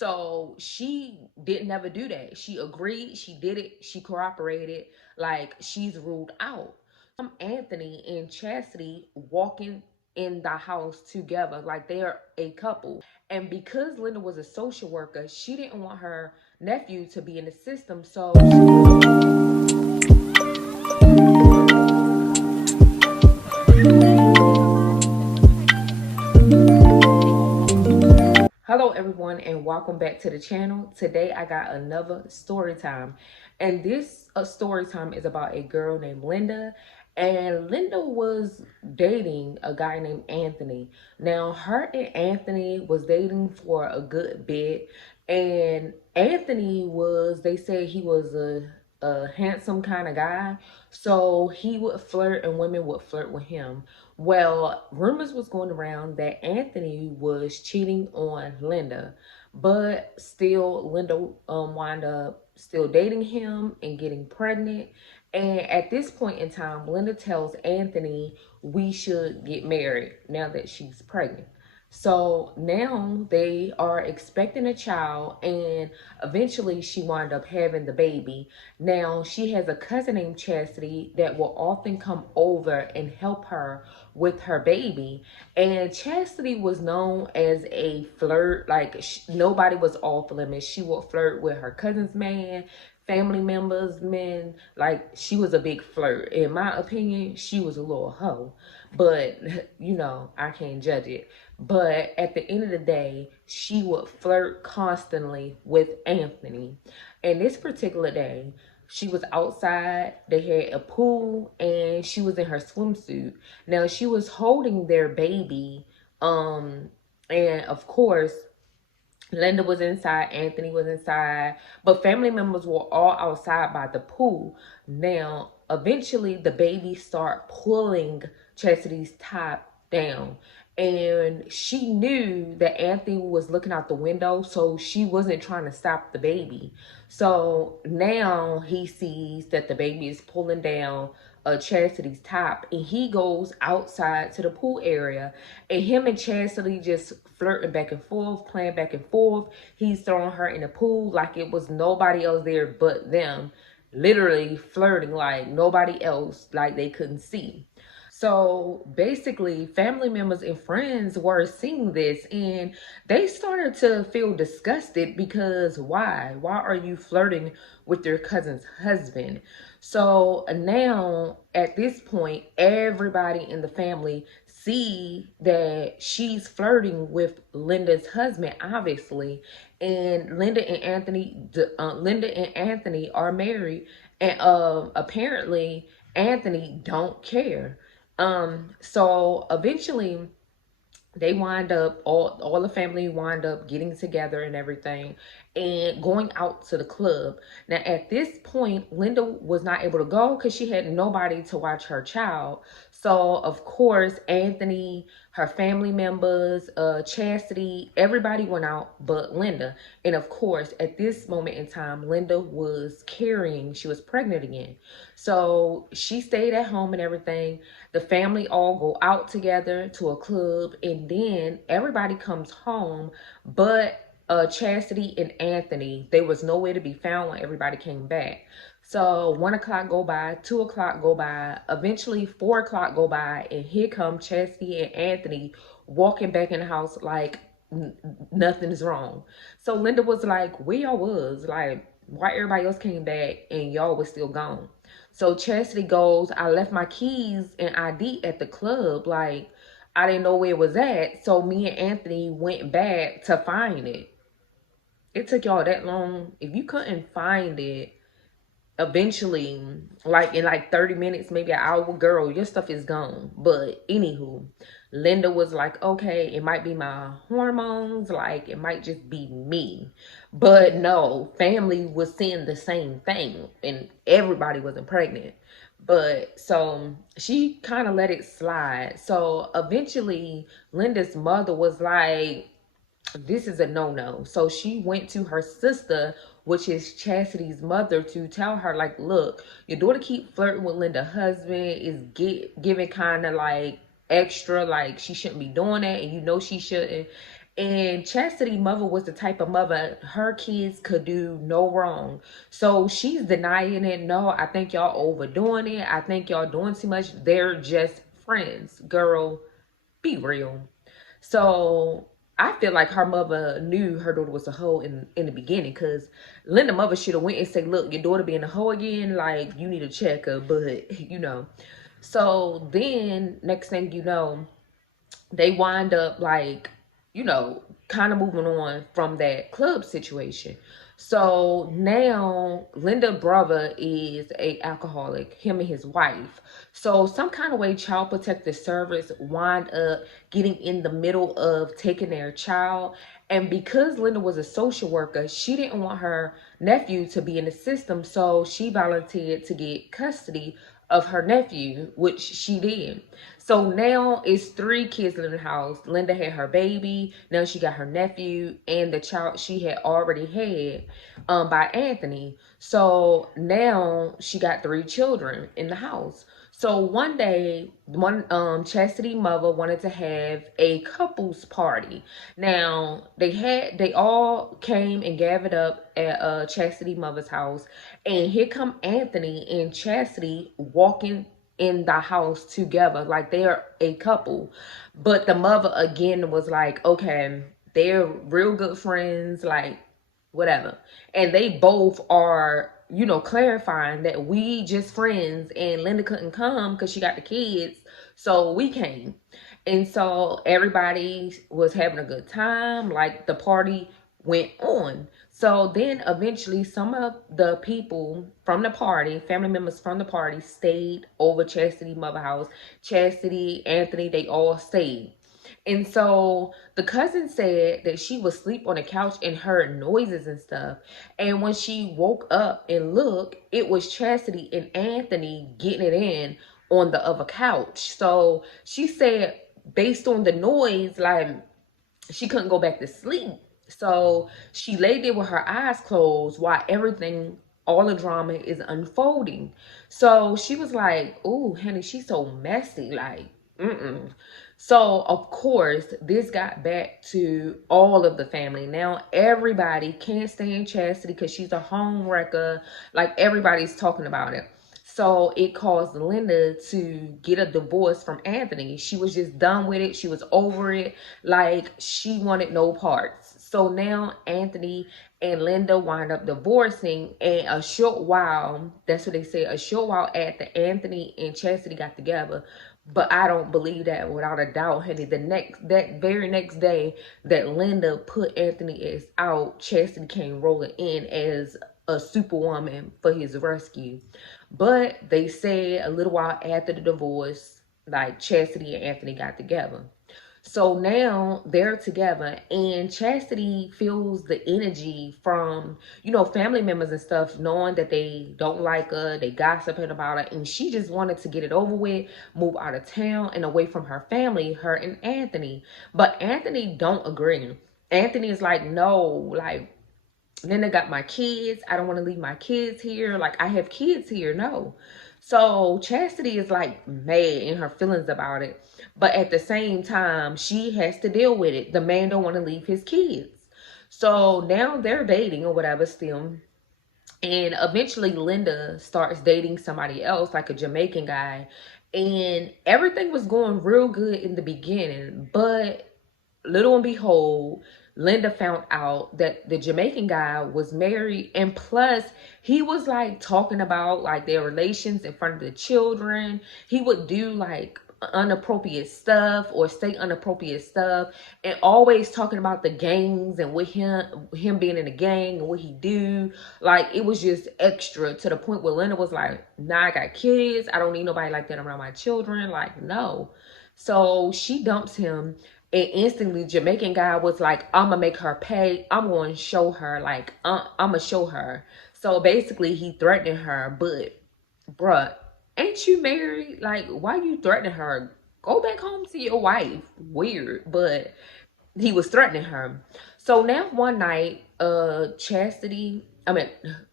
So she didn't never do that. She agreed, she did it, she cooperated, like she's ruled out. Anthony and Chastity walking in the house together, like they are a couple. And because Linda was a social worker, she didn't want her nephew to be in the system. So hello everyone and welcome back to the channel. Today I got another story time, and this story time is about a girl named Linda. And Linda was dating a guy named Anthony. Now her and Anthony was dating for a good bit, and Anthony was, they said he was a handsome kind of guy, so he would flirt and women would flirt with him. Well, rumors was going around that Anthony was cheating on Linda, but still Linda wound up still dating him and getting pregnant. And at this point in time, Linda tells Anthony we should get married now that she's pregnant. So now they are expecting a child, and eventually she wound up having the baby. Now she has a cousin named Chastity that will often come over and help her with her baby. And Chastity was known as a flirt, like nobody was off limits. She would flirt with her cousin's man, family members, men. Like she was a big flirt. In my opinion, she was a little hoe, but you know, I can't judge it. But at the end of the day, she would flirt constantly with Anthony. And this particular day, she was outside, they had a pool, and she was in her swimsuit. Now she was holding their baby, and of course Linda was inside, Anthony was inside, but family members were all outside by the pool. Now, eventually the baby start pulling Chastity's top down, and she knew that Anthony was looking out the window, so she wasn't trying to stop the baby. So now he sees that the baby is pulling down Chastity's top, and he goes outside to the pool area, and him and Chastity just flirting back and forth, playing back and forth. He's throwing her in the pool like it was nobody else there but them, literally flirting like nobody else, like they couldn't see. So basically, family members and friends were seeing this, and they started to feel disgusted because why? Why are you flirting with your cousin's husband? So now at this point, everybody in the family see that she's flirting with Linda's husband, obviously, and Linda and Anthony are married, and apparently Anthony don't care. So eventually they wind up, all the family wind up getting together and everything and going out to the club. Now at this point, Linda was not able to go because she had nobody to watch her child. So of course Anthony, her family members, Chastity, everybody went out but Linda. And of course at this moment in time, Linda was carrying, she was pregnant again. So she stayed at home and everything. The family all go out together to a club, and then everybody comes home but Chastity and Anthony. They was nowhere to be found when everybody came back. So 1 o'clock go by, 2 o'clock go by, eventually 4 o'clock go by, and here come Chastity and Anthony walking back in the house like nothing's wrong. So Linda was like, where y'all was? Like, why everybody else came back and y'all was still gone? So Chastity goes, I left my keys and ID at the club. Like, I didn't know where it was at. So me and Anthony went back to find it. It took y'all that long? If you couldn't find it, eventually, like in like 30 minutes, maybe an hour, girl, your stuff is gone. But anywho, Linda was like, okay, it might be my hormones, like it might just be me. But no, family was saying the same thing, and everybody wasn't pregnant. But so she kind of let it slide. So eventually Linda's mother was like, this is a no-no. So she went to her sister, which is Chastity's mother, to tell her, like, look, your daughter keep flirting with Linda's husband, is giving kind of like extra, like she shouldn't be doing that, and you know she shouldn't. And Chastity mother was the type of mother her kids could do no wrong. So she's denying it. No, I think y'all overdoing it. I think y'all doing too much. They're just friends. Girl, be real. So I feel like her mother knew her daughter was a hoe in the beginning, because Linda mother should have went and said, look, your daughter being a hoe again, like you need to check her. But so then next thing you know, they wind up like, kind of moving on from that club situation. So now Linda brother is a alcoholic, him and his wife. So some kind of way child protective service wind up getting in the middle of taking their child. And because Linda was a social worker, she didn't want her nephew to be in the system. So she volunteered to get custody of her nephew, which she did. So now it's 3 kids in the house. Linda had her baby. Now she got her nephew and the child she had already had by Anthony. So now she got 3 children in the house. So one day, one Chastity mother wanted to have a couples party. Now they all came and gathered up at Chastity mother's house, and here come Anthony and Chastity walking in the house together like they're a couple. But the mother again was like, okay, they're real good friends, like whatever. And they both are, clarifying that we just friends, and Linda couldn't come because she got the kids, so we came. And so everybody was having a good time, like the party went on. So then eventually some of the people from the party, family members from the party, stayed over Chastity mother house. Chastity, Anthony, they all stayed. And so the cousin said that she was asleep on the couch and heard noises and stuff. And when she woke up and looked, it was Chastity and Anthony getting it in on the other couch. So she said, based on the noise, like she couldn't go back to sleep. So she laid there with her eyes closed while everything, all the drama is unfolding. So she was like, "Ooh, honey, she's so messy." Like, mm-mm. So of course, this got back to all of the family. Now everybody can't stand Chastity because she's a home wrecker. Like everybody's talking about it. So it caused Linda to get a divorce from Anthony. She was just done with it. She was over it. Like she wanted no parts. So now Anthony and Linda wind up divorcing. And a short while, that's what they say, a short while after Anthony and Chastity got together. But I don't believe that without a doubt, honey. That very next day that Linda put Anthony as out, Chastity came rolling in as a superwoman for his rescue. But they said a little while after the divorce, like Chastity and Anthony got together. So now they're together, and Chastity feels the energy from, family members and stuff, knowing that they don't like her, they gossiping about her, and she just wanted to get it over with, move out of town and away from her family, her and Anthony. But Anthony don't agree. Anthony is like, no, like, Linda got my kids. I don't want to leave my kids here. Like, I have kids here. No. So Chastity is like mad in her feelings about it. But at the same time, she has to deal with it. The man don't want to leave his kids. So now they're dating or whatever still. And eventually Linda starts dating somebody else, like a Jamaican guy. And everything was going real good in the beginning. But little and behold, Linda found out that the Jamaican guy was married, and plus he was like talking about like their relations in front of the children. He would do like inappropriate stuff or say inappropriate stuff, and always talking about the gangs and with him being in a gang and what he do. Like it was just extra, to the point where Linda was like, nah, I got kids, I don't need nobody like that around my children. Like, no. So she dumps him. And instantly, Jamaican guy was like, I'm gonna make her pay. I'm gonna show her, like, I'm gonna show her. So basically, he threatened her. But, bruh, ain't you married? Like, why you threatening her? Go back home to your wife. Weird. But he was threatening her. So now one night,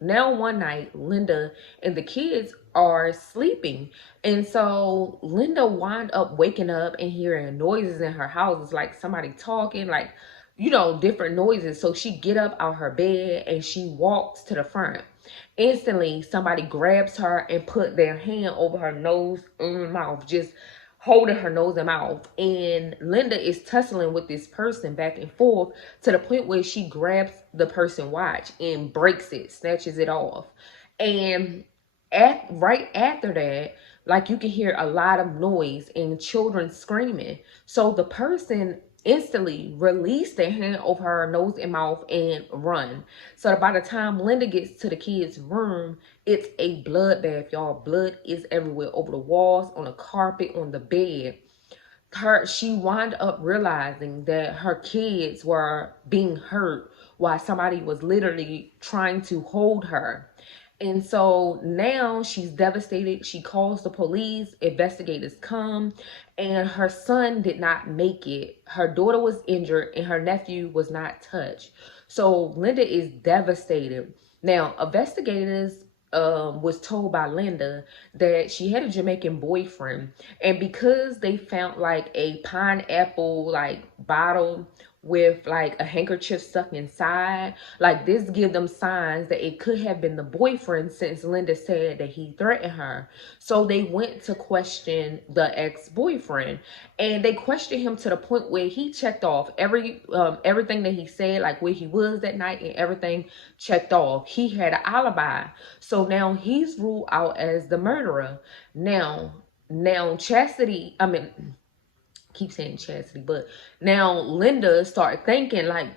now one night, Linda and the kids are sleeping. And so Linda wound up waking up and hearing noises in her house. It's like somebody talking, like, different noises. So she get up out her bed and she walks to the front. Instantly, somebody grabs her and put their hand over her nose and mouth, just holding her nose and mouth. And Linda is tussling with this person back and forth to the point where she grabs the person watch and breaks it, snatches it off. And right after that, like, you can hear a lot of noise and children screaming. So the person instantly release their hand over her nose and mouth and run. So by the time Linda gets to the kids' room, it's a bloodbath, y'all. Blood is everywhere, over the walls, on the carpet, on the bed. She wound up realizing that her kids were being hurt while somebody was literally trying to hold her. And so now she's devastated. She calls the police, investigators come, and her son did not make it. Her daughter was injured and her nephew was not touched. So Linda is devastated. Now, investigators was told by Linda that she had a Jamaican boyfriend, and because they found like a pineapple like bottle with like a handkerchief stuck inside, like, this give them signs that it could have been the boyfriend, since Linda said that he threatened her. So they went to question the ex-boyfriend, and they questioned him to the point where he checked off everything that he said, like where he was that night and everything checked off. He had an alibi. So now he's ruled out as the murderer. Now Chastity, I mean, keep saying Chastity, but now Linda started thinking, like,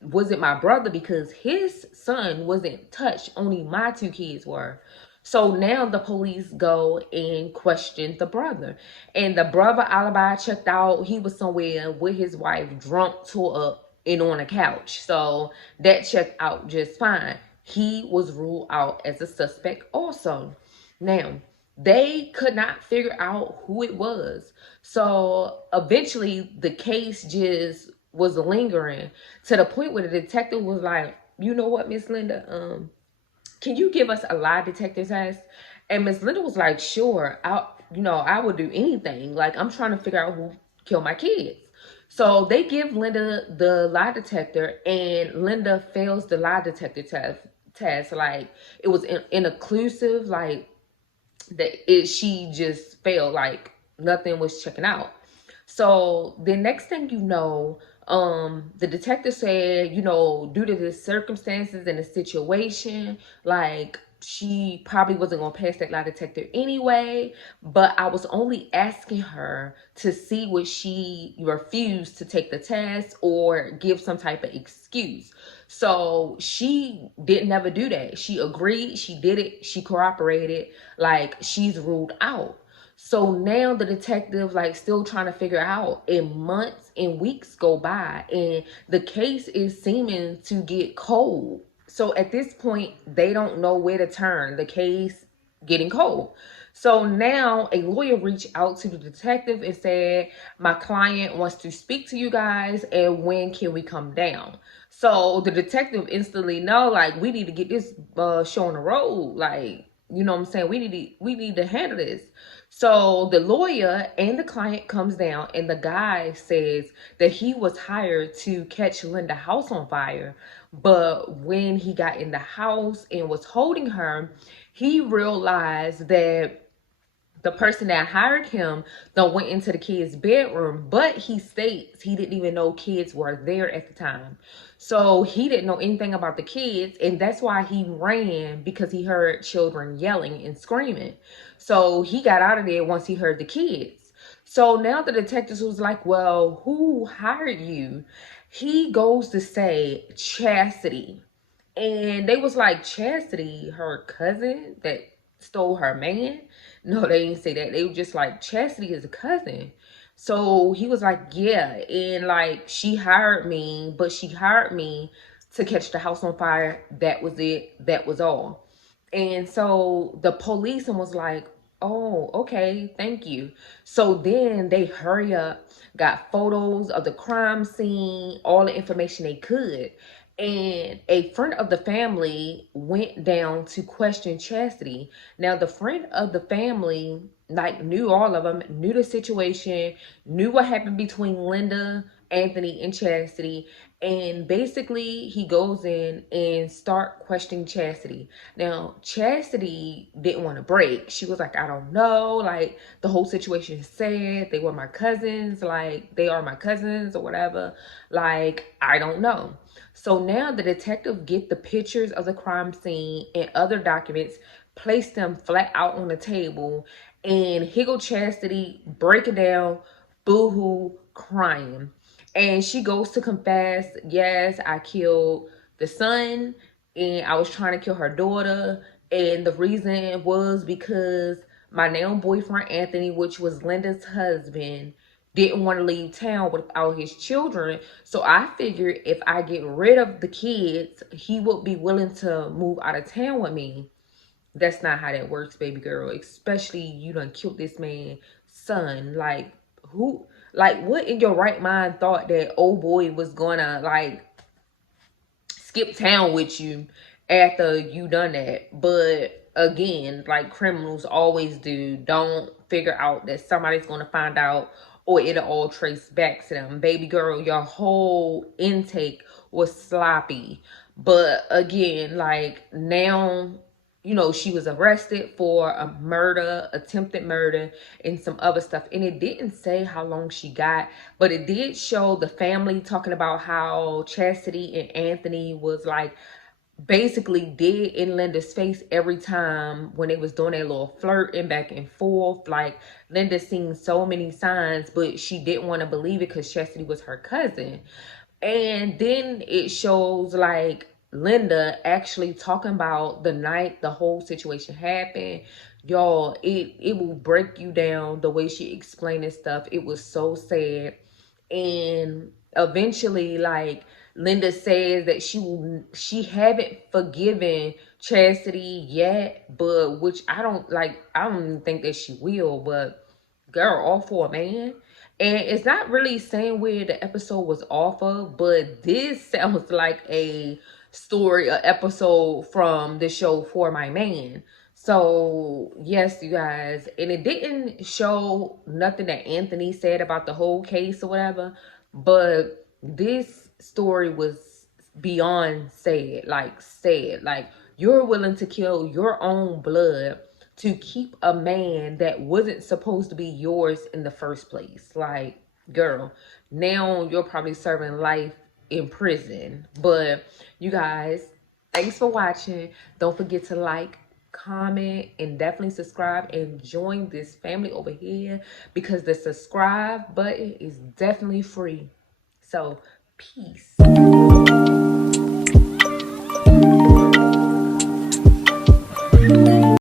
was it my brother? Because his son wasn't touched, only my two kids were. So now the police go and question the brother, and the brother alibi checked out. He was somewhere with his wife, drunk, tore up, and on a couch. So that checked out just fine. He was ruled out as a suspect also. Now, they could not figure out who it was. So eventually the case just was lingering to the point where the detective was like, you know what, Miss Linda, can you give us a lie detector test? And Miss Linda was like, sure, I would do anything. Like, I'm trying to figure out who killed my kids. So they give Linda the lie detector, and Linda fails the lie detector test. Like, it was inconclusive, like, she just failed, like nothing was checking out. So the next thing you know, the detective said, due to the circumstances and the situation, like, she probably wasn't gonna pass that lie detector anyway, but I was only asking her to see would she refuse to take the test or give some type of excuse. So she didn't never do that. She agreed, she did it, she cooperated, like, she's ruled out. So now the detective, like, still trying to figure out, and months and weeks go by and the case is seeming to get cold. So at this point, they don't know where to turn. The case getting cold. So now a lawyer reached out to the detective and said, my client wants to speak to you guys, and when can we come down? So the detective instantly know, like, we need to get this show on the road. Like, you know what I'm saying? We need to handle this. So the lawyer and the client comes down, and the guy says that he was hired to catch Linda's house on fire. But when he got in the house and was holding her, he realized that the person that hired him then went into the kid's bedroom, but he states he didn't even know kids were there at the time. So he didn't know anything about the kids, and that's why he ran, because he heard children yelling and screaming. So he got out of there once he heard the kids. So now the detectives was like, well, who hired you? He goes to say Chastity. And they was like, Chastity, her cousin that stole her man? No, they didn't say that. They were just like, Chastity is a cousin. So he was like, yeah. And like, she hired me, but she hired me to catch the house on fire. That was it. That was all. And so the policeman was like, oh, okay, thank you. So then they hurry up, got photos of the crime scene, all the information they could. And a friend of the family went down to question Chastity. Now, the friend of the family, like, knew all of them, knew the situation, knew what happened between Linda Anthony and Chastity. And basically he goes in and start questioning Chastity. Now Chastity didn't want to break. She was like, I don't know, like the whole situation is sad, they were my cousins, like they are my cousins or whatever, like I don't know. So now the detective get the pictures of the crime scene and other documents, place them flat out on the table, and here go Chastity breaking down, boohoo, crying. And she goes to confess, yes, I killed the son and I was trying to kill her daughter. And the reason was because my now boyfriend Anthony, which was Linda's husband, didn't want to leave town without his children. So I figured if I get rid of the kids, he would be willing to move out of town with me. That's not how that works, baby girl. Especially you done killed this man's son. Like, who, like, what in your right mind thought that old boy was gonna, like, skip town with you after you done that? But again, like criminals always do, don't figure out that somebody's gonna find out, or it'll all trace back to them. Baby girl, your whole intake was sloppy. But again, like now, you know, she was arrested for a murder, attempted murder, and some other stuff. And it didn't say how long she got, but it did show the family talking about how Chastity and Anthony was like basically dead in Linda's face every time when they was doing their little flirting back and forth. Like Linda seen so many signs, but she didn't want to believe it because Chastity was her cousin. And then it shows like Linda actually talking about the night the whole situation happened. Y'all, it will break you down the way she explained this stuff. It was so sad. And eventually, like Linda says that she haven't forgiven Chastity yet, but which I don't even think that she will. But girl, all for a man. And it's not really saying where the episode was off of, but this sounds like a story, a episode from the show For My Man. So yes, you guys, and it didn't show nothing that Anthony said about the whole case or whatever, but this story was beyond sad, like you're willing to kill your own blood to keep a man that wasn't supposed to be yours in the first place. Like, girl, now you're probably serving life in prison. But you guys, thanks for watching. Don't forget to like, comment, and definitely subscribe and join this family over here, because the subscribe button is definitely free. So peace.